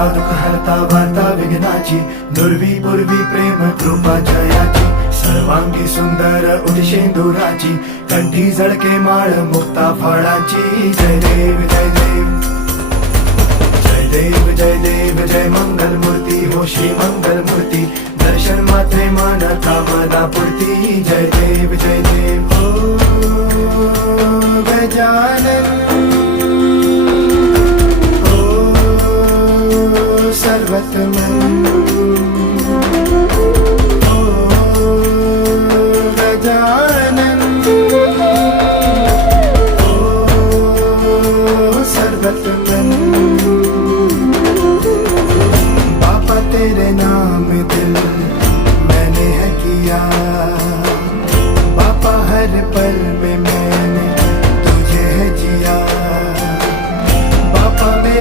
हरता दुःख हरता वार्ता विघ्नाची, दुर्वी पूर्वी प्रेम कृपा जयाची, सर्वांगी सुंदर उदिशेंदुराची, कंठी झळके माळ मुक्ता फळाची. जय देव जय देव जय देव जय देव जय मंगल मूर्ती हो श्री मंगल मूर्ती, दर्शन मात्रे मन कामना पूर्ती. जय देव जय देव हो गजानन हो सर्वतमन.